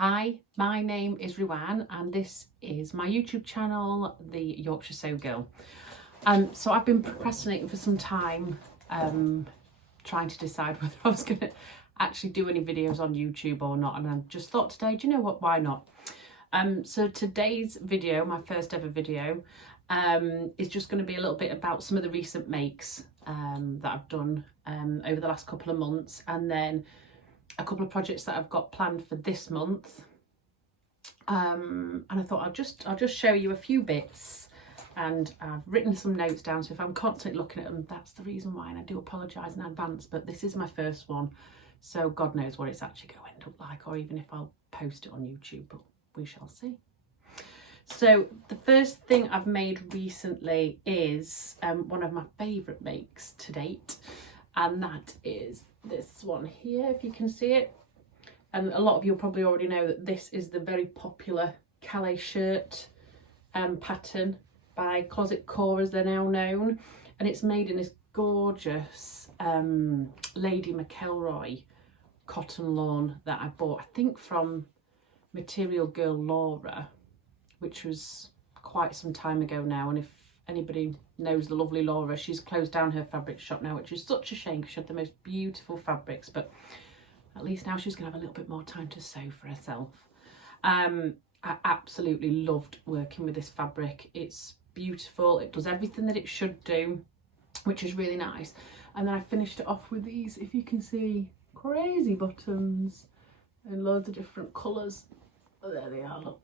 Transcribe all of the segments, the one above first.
Hi, my name is Ruan and this is my YouTube channel, the Yorkshire Sew Girl. So I've been procrastinating for some time, trying to decide whether I was going to actually do any videos on YouTube or not, and I just thought today, do you know what, why not? So today's video, my first ever video, is just going to be a little bit about some of the recent makes that I've done over the last couple of months, and then a couple of projects that I've got planned for this month. And I thought I'll just show you a few bits, and I've written some notes down, so if I'm constantly looking at them, that's the reason why, and I do apologise in advance, but this is my first one, so God knows what it's actually going to end up like, or even if I'll post it on YouTube, but we shall see. So the first thing I've made recently is one of my favourite makes to date, and that is this one here, if you can see it. And a lot of you probably already know that this is the very popular Calais shirt pattern by Closet Core, as they're now known, and it's made in this gorgeous Lady McElroy cotton lawn that I bought, I think from Material Girl Laura, which was quite some time ago now. And if anybody knows the lovely Laura, she's closed down her fabric shop now, which is such a shame because she had the most beautiful fabrics, but at least now she's going to have a little bit more time to sew for herself. I absolutely loved working with this fabric. It's beautiful, it does everything that it should do, which is really nice. And then I finished it off with these, if you can see, crazy buttons in loads of different colours. Oh, there they are, look.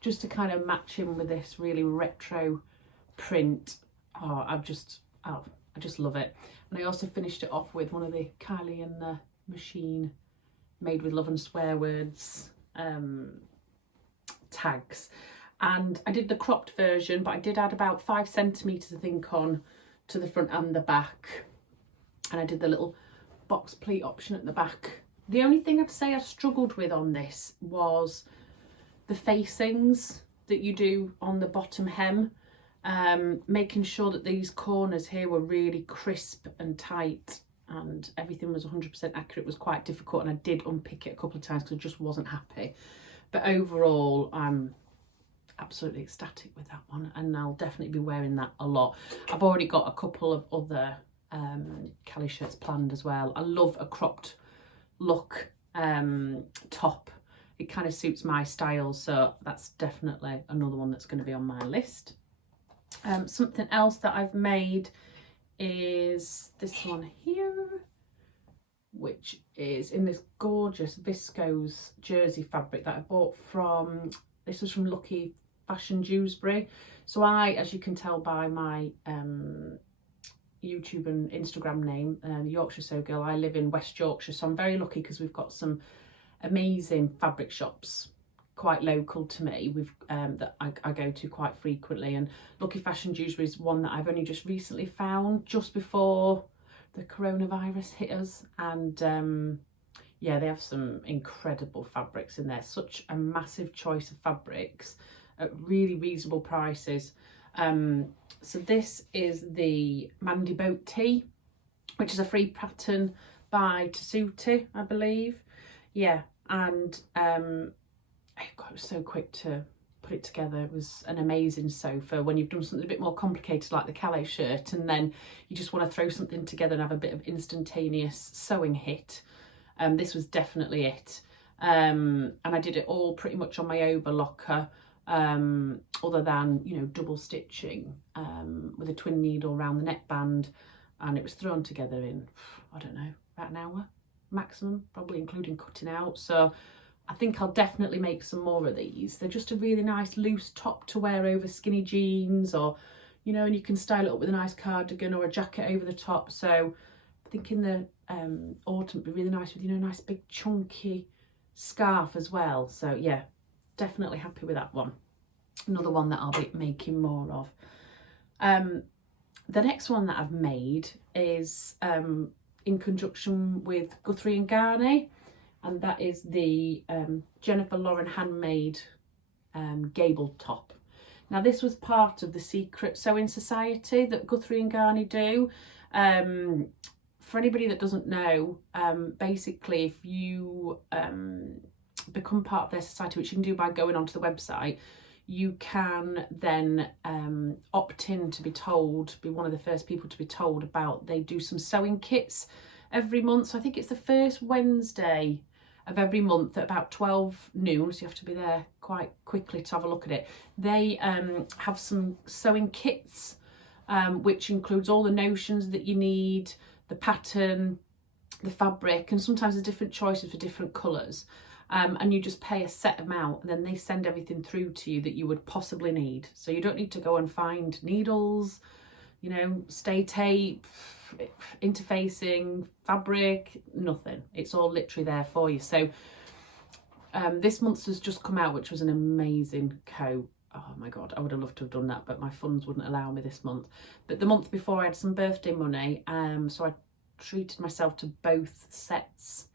Just to kind of match in with this really retro print. I just love it. And I also finished it off with one of the Kylie and the Machine Made with Love and Swear Words tags. And I did the cropped version, but I did add about 5 centimetres, I think, on to the front and the back. And I did the little box pleat option at the back. The only thing I'd say I struggled with on this was the facings that you do on the bottom hem, making sure that these corners here were really crisp and tight and everything was 100% accurate was quite difficult, and I did unpick it a couple of times because I just wasn't happy. But overall, I'm absolutely ecstatic with that one, and I'll definitely be wearing that a lot. I've already got a couple of other Calais shirts planned as well. I love a cropped look top. It kind of suits my style, so that's definitely another one that's going to be on my list. Something else that I've made is this one here, which is in this gorgeous viscose jersey fabric that I bought from, this was from Lucky Fashion Dewsbury. So I, as you can tell by my YouTube and Instagram name, Yorkshire Sew Girl, I live in West Yorkshire, so I'm very lucky because we've got some amazing fabric shops quite local to me, that I go to quite frequently, and Lucky Fashion Dewsbury is one that I've only just recently found, just before the coronavirus hit us, and yeah, they have some incredible fabrics in there, such a massive choice of fabrics at really reasonable prices. So this is the Mandy Boat Tee, which is a free pattern by Tessuti, I believe. Yeah, and it was so quick to put it together. It was an amazing sew for when you've done something a bit more complicated like the Calais shirt, and then you just want to throw something together and have a bit of instantaneous sewing hit. This was definitely it. And I did it all pretty much on my overlocker, other than, you know, double stitching with a twin needle around the neckband, and it was thrown together in, I don't know, about an hour maximum, probably including cutting out. So I think I'll definitely make some more of these. They're just a really nice loose top to wear over skinny jeans, or, you know, and you can style it up with a nice cardigan or a jacket over the top. So I think in the autumn it'd be really nice with, you know, a nice big chunky scarf as well. So yeah, definitely happy with that one. Another one that I'll be making more of. The next one that I've made is in conjunction with Guthrie and Garney, and that is the Jennifer Lauren handmade gable top. Now this was part of the secret sewing society that Guthrie and Garney do. For anybody that doesn't know, basically if you become part of their society, which you can do by going onto the website, you can then opt in to be told, be one of the first people to be told about, they do some sewing kits every month. So I think it's the first Wednesday of every month at about 12 noon, so you have to be there quite quickly to have a look at it. They have some sewing kits, which includes all the notions that you need, the pattern, the fabric, and sometimes there's different choices for different colours. And you just pay a set amount, and then they send everything through to you that you would possibly need. So you don't need to go and find needles, you know, stay tape, interfacing, fabric, nothing. It's all literally there for you. So this month's has just come out, which was an amazing coat. Oh my God, I would have loved to have done that, but my funds wouldn't allow me this month. But the month before I had some birthday money, so I treated myself to both sets.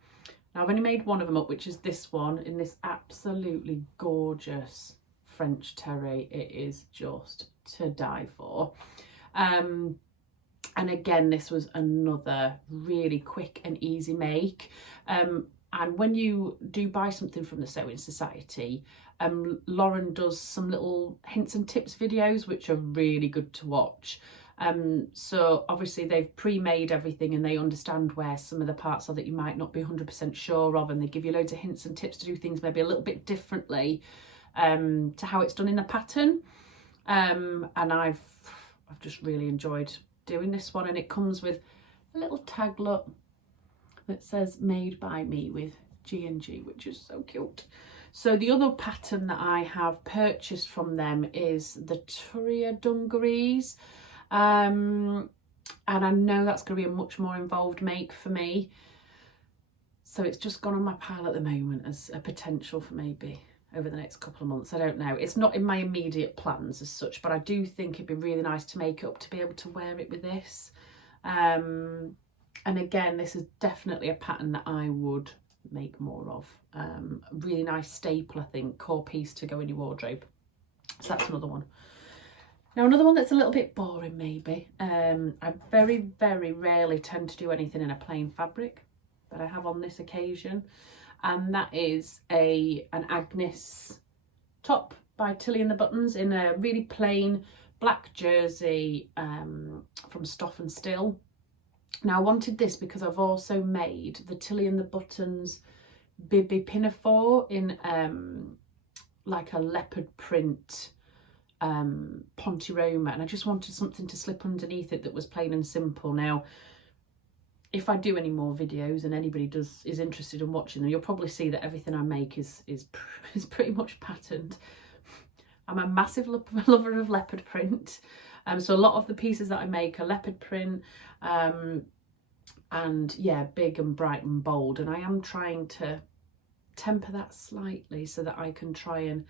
Now I've only made one of them up, which is this one in this absolutely gorgeous French terry. It is just to die for. And again, this was another really quick and easy make. And when you do buy something from the Sewing Society, Lauren does some little hints and tips videos, which are really good to watch. So obviously they've pre-made everything and they understand where some of the parts are that you might not be 100% sure of, and they give you loads of hints and tips to do things maybe a little bit differently to how it's done in the pattern. And I've just really enjoyed doing this one, and it comes with a little tag, look, that says made by me with G&G, which is so cute. So the other pattern that I have purchased from them is the Turrier dungarees. And I know that's going to be a much more involved make for me, so it's just gone on my pile at the moment as a potential for maybe over the next couple of months. I don't know, it's not in my immediate plans as such, but I do think it'd be really nice to make it up to be able to wear it with this. And again, this is definitely a pattern that I would make more of. Really nice staple, I think, core piece to go in your wardrobe. So that's another one. Now another one that's a little bit boring maybe. I very, very rarely tend to do anything in a plain fabric, but I have on this occasion. And that is an Agnes top by Tilly and the Buttons in a really plain black jersey from Stoff and Still. Now I wanted this because I've also made the Tilly and the Buttons Bibi Pinafore in like a leopard print Ponte Roma, and I just wanted something to slip underneath it that was plain and simple. Now if I do any more videos and anybody is interested in watching them, you'll probably see that everything I make is pretty much patterned. I'm a massive lover of leopard print, so a lot of the pieces that I make are leopard print, and yeah, big and bright and bold, and I am trying to temper that slightly so that I can try and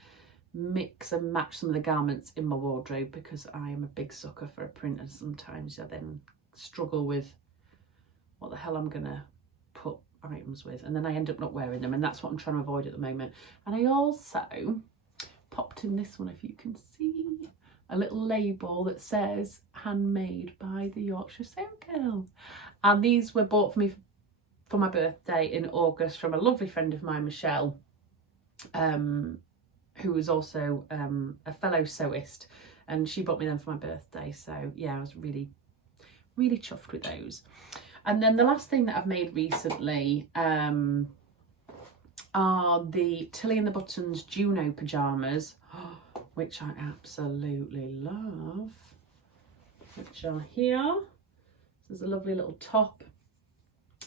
mix and match some of the garments in my wardrobe, because I am a big sucker for a print, and sometimes I then struggle with what the hell I'm gonna put items with, and then I end up not wearing them, and that's what I'm trying to avoid at the moment. And I also popped in this one, if you can see, a little label that says handmade by the Yorkshire Sew Girl, and these were bought for me for my birthday in August from a lovely friend of mine, Michelle, who was also a fellow sewist, and she bought me them for my birthday. So yeah, I was really chuffed with those. And then the last thing that I've made recently are the Tilly and the Buttons Juno pyjamas, which I absolutely love, which are here. There's a lovely little top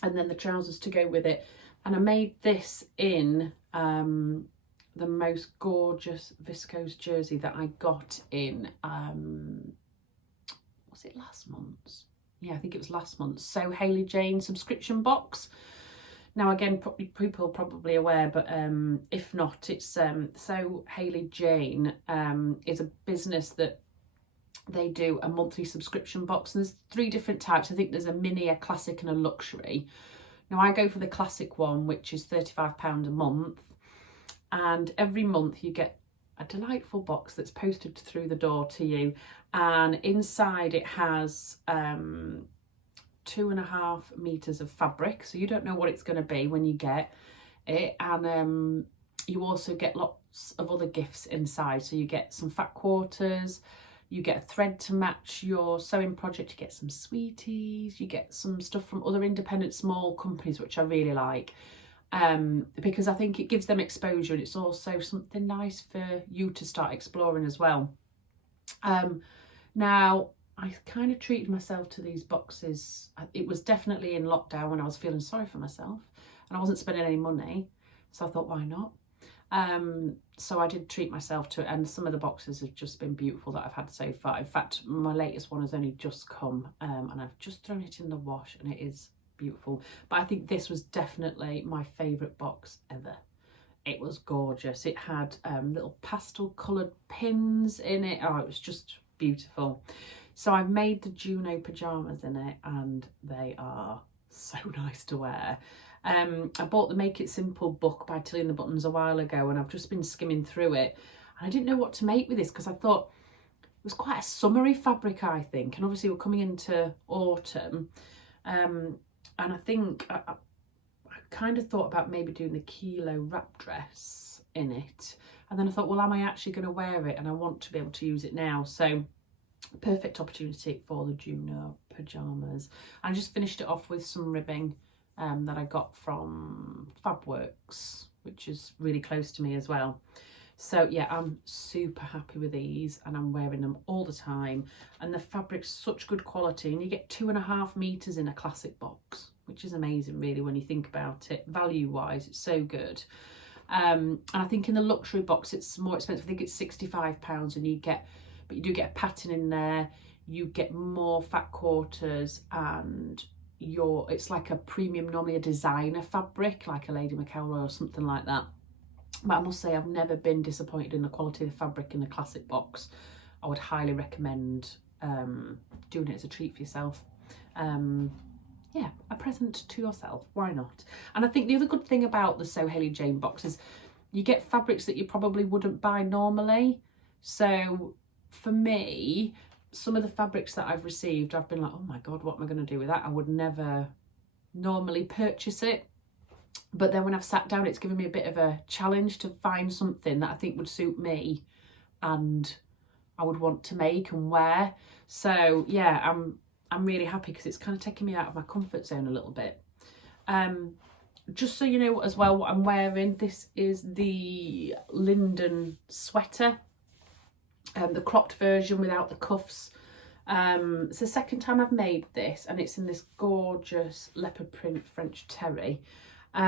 and then the trousers to go with it. And I made this in the most gorgeous viscose jersey that I got in, was it last month's? Yeah, I think it was last month's Sew Hayley Jane subscription box. Now again, people are probably aware, but if not, it's Sew Hayley Jane is a business that they do a monthly subscription box, and there's 3 different types. I think there's a mini, a classic and a luxury. Now I go for the classic one, which is £35 a month, and every month you get a delightful box that's posted through the door to you, and inside it has 2.5 meters of fabric, so you don't know what it's going to be when you get it, and you also get lots of other gifts inside. So you get some fat quarters, you get a thread to match your sewing project, you get some sweeties, you get some stuff from other independent small companies, which I really like, because I think it gives them exposure, and it's also something nice for you to start exploring as well. Now, I kind of treated myself to these boxes. It was definitely in lockdown when I was feeling sorry for myself and I wasn't spending any money. So I thought, why not? So I did treat myself to it, and some of the boxes have just been beautiful that I've had so far. In fact, my latest one has only just come, and I've just thrown it in the wash, and it is beautiful. But I think this was definitely my favourite box ever. It was gorgeous. It had little pastel coloured pins in it. Oh, it was just beautiful. So I've made the Juno pyjamas in it, and they are so nice to wear. I bought the Make It Simple book by Tilly and the Buttons a while ago, and I've just been skimming through it, and I didn't know what to make with this because I thought it was quite a summery fabric, I think, and obviously we're coming into autumn, and I think I kind of thought about maybe doing the kilo wrap dress in it, and then I thought, well, am I actually going to wear it? And I want to be able to use it now, so perfect opportunity for the Juno pyjamas. I just finished it off with some ribbing that I got from Fabworks, which is really close to me as well. So yeah, I'm super happy with these, and I'm wearing them all the time, and the fabric's such good quality, and you get 2.5 meters in a classic box, which is amazing really when you think about it. Value wise, it's so good. And I think in the luxury box it's more expensive. I think it's £65, and you do get a pattern in there, you get more fat quarters, and it's like a premium, normally a designer fabric, like a Lady McElroy or something like that. But I must say, I've never been disappointed in the quality of the fabric in the classic box. I would highly recommend doing it as a treat for yourself. Yeah, a present to yourself, why not? And I think the other good thing about the Sew Hayley Jane box is you get fabrics that you probably wouldn't buy normally. So for me, some of the fabrics that I've received, I've been like, oh my God, what am I going to do with that? I would never normally purchase it. But then when I've sat down, it's given me a bit of a challenge to find something that I think would suit me and I would want to make and wear. So yeah, I'm really happy because it's kind of taking me out of my comfort zone a little bit. Just so you know as well what I'm wearing, this is the Linden sweater. The cropped version without the cuffs. It's the second time I've made this, and it's in this gorgeous leopard print French terry, but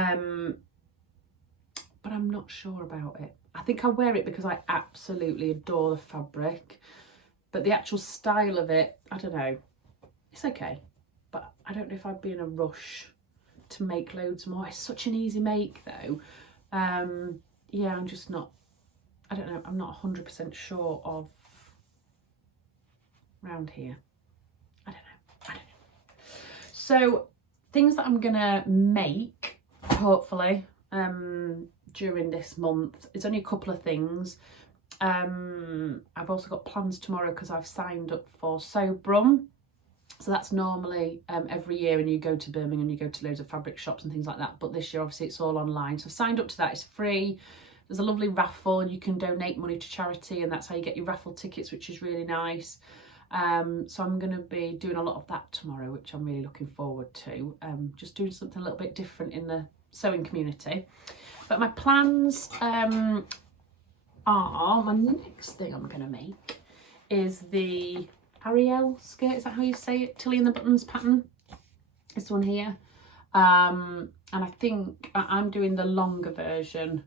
I'm not sure about it. I think I wear it because I absolutely adore the fabric, but the actual style of it, I don't know. It's okay, but I don't know if I'd be in a rush to make loads more. It's such an easy make though. Yeah, I'm just not, I don't know, I'm not 100% sure of round here. I don't know. So things that I'm gonna make, hopefully, during this month, it's only a couple of things. I've also got plans tomorrow because I've signed up for Sew Brum. So that's normally every year, and you go to Birmingham, you go to loads of fabric shops and things like that. But this year, obviously, it's all online. So I've signed up to that. It's free. There's a lovely raffle, and you can donate money to charity, and that's how you get your raffle tickets, which is really nice. So I'm going to be doing a lot of that tomorrow, which I'm really looking forward to. Just doing something a little bit different in the sewing community. But my plans are, my next thing I'm going to make is the Ariel skirt. Is that how you say it? Tilly and the Buttons pattern. This one here. And I think I'm doing the longer version,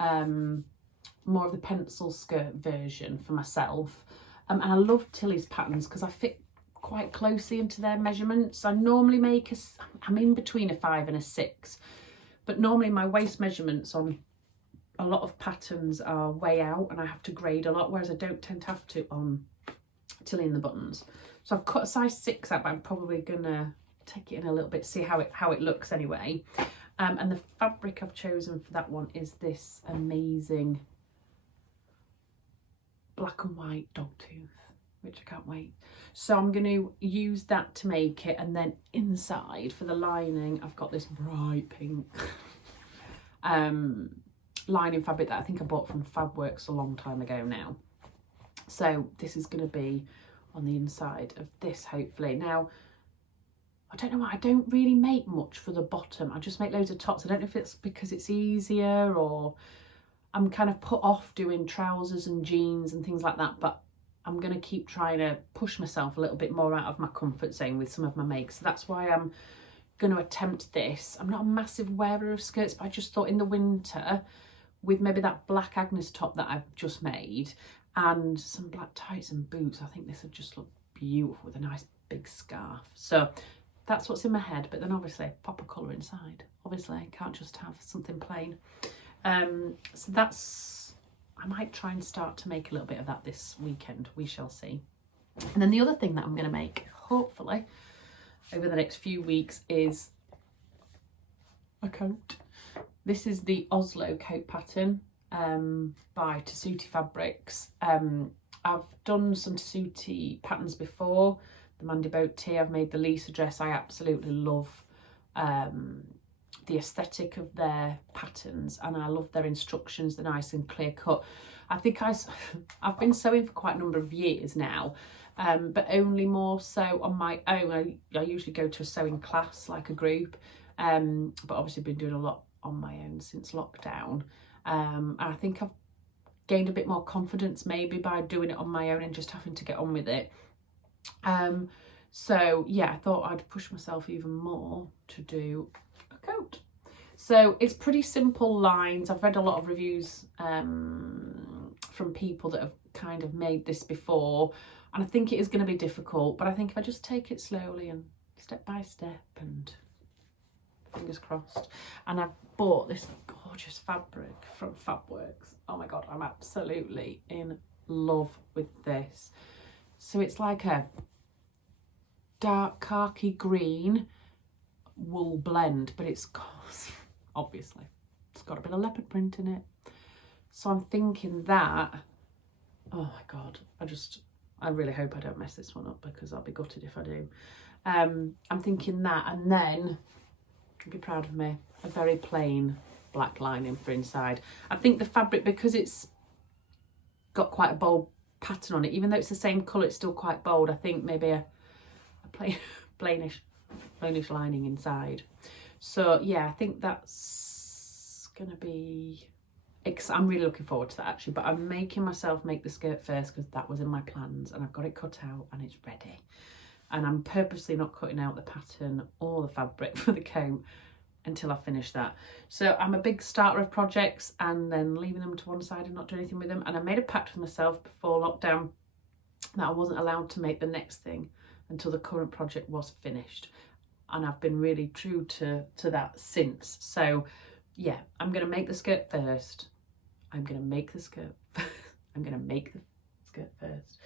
more of the pencil skirt version for myself. And I love Tilly's patterns because I fit quite closely into their measurements. I normally make I'm in between a 5 and a 6, but normally my waist measurements on a lot of patterns are way out and I have to grade a lot, whereas I don't tend to have to on Tilly and the Buttons. So I've cut a size 6 out, but I'm probably gonna take it in a little bit, see how it looks anyway. And the fabric I've chosen for that one is this amazing black and white dog tooth, which I can't wait. So I'm going to use that to make it, and then inside for the lining I've got this bright pink lining fabric that I think I bought from Fabworks a long time ago now. So this is going to be on the inside of this, hopefully. Now, I don't know why I don't really make much for the bottom. I just make loads of tops. I don't know if it's because it's easier or I'm kind of put off doing trousers and jeans and things like that, but I'm going to keep trying to push myself a little bit more out of my comfort zone with some of my makes. So that's why I'm going to attempt this. I'm not a massive wearer of skirts, but I just thought in the winter, with maybe that black Agnes top that I've just made and some black tights and boots, I think this would just look beautiful with a nice big scarf. So that's what's in my head, but then obviously pop a colour inside. Obviously I can't just have something plain. So that's, I might try and start to make a little bit of that this weekend. We shall see. And then the other thing that I'm going to make, hopefully, over the next few weeks is a coat. This is the Oslo coat pattern by Tessuti Fabrics. I've done some Tessuti patterns before. The Mandy Boat Tee, I've made the Lisa dress. I absolutely love the aesthetic of their patterns, and I love their instructions. They're nice and clear cut. I think I've been sewing for quite a number of years now, but only more so on my own. I usually go to a sewing class, like a group, but obviously been doing a lot on my own since lockdown. And I think I've gained a bit more confidence maybe by doing it on my own and just having to get on with it. So yeah, I thought I'd push myself even more to do a coat. So it's pretty simple lines. I've read a lot of reviews from people that have kind of made this before, and I think it is going to be difficult, but I think if I just take it slowly and step by step, and fingers crossed. And I've bought this gorgeous fabric from Fabworks. Oh my god, I'm absolutely in love with this. So it's like a dark khaki green wool blend, but it's obviously it's got a bit of leopard print in it. So I'm thinking that, oh my god, I really hope I don't mess this one up, because I'll be gutted if I do. I'm thinking that, and then be proud of me, a very plain black lining for inside. I think the fabric, because it's got quite a bold pattern on it, even though it's the same colour, it's still quite bold. I think maybe a plainish lining inside. So yeah, I think that's gonna be, I'm really looking forward to that actually, but I'm making myself make the skirt first because that was in my plans, and I've got it cut out and it's ready. And I'm purposely not cutting out the pattern or the fabric for the coat until I finish that. So I'm a big starter of projects and then leaving them to one side and not doing anything with them. And I made a pact with myself before lockdown that I wasn't allowed to make the next thing until the current project was finished. And I've been really true to that since. So yeah, I'm going to make the skirt first. I'm going to make the skirt. I'm going to make the skirt first.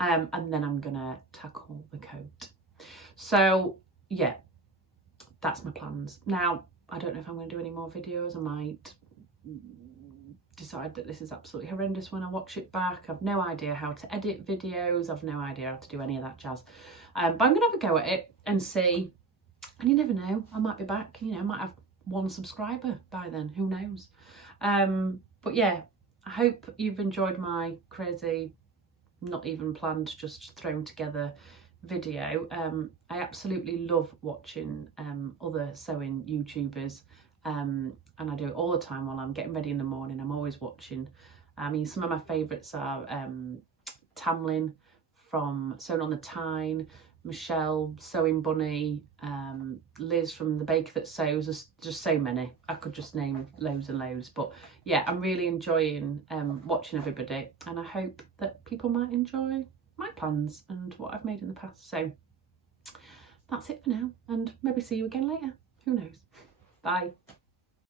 And then I'm gonna tackle the coat. So yeah, that's my plans. Now, I don't know if I'm gonna do any more videos. I might decide that this is absolutely horrendous when I watch it back. I've no idea how to edit videos. I've no idea how to do any of that jazz. But I'm gonna have a go at it and see. And you never know, I might be back. You know, I might have 1 subscriber by then, who knows. But yeah, I hope you've enjoyed my crazy, not even planned, just thrown together video. I absolutely love watching other sewing YouTubers, and I do it all the time while I'm getting ready in the morning. I'm always watching. I mean, some of my favourites are Tamlin from Sewn on the Tyne, Michelle Sewing Bunny, Liz from The Baker That Sews. There's just so many. I could just name loads and loads. But yeah, I'm really enjoying watching everybody, and I hope that people might enjoy my plans and what I've made in the past. So that's it for now, and maybe see you again later. Who knows? Bye.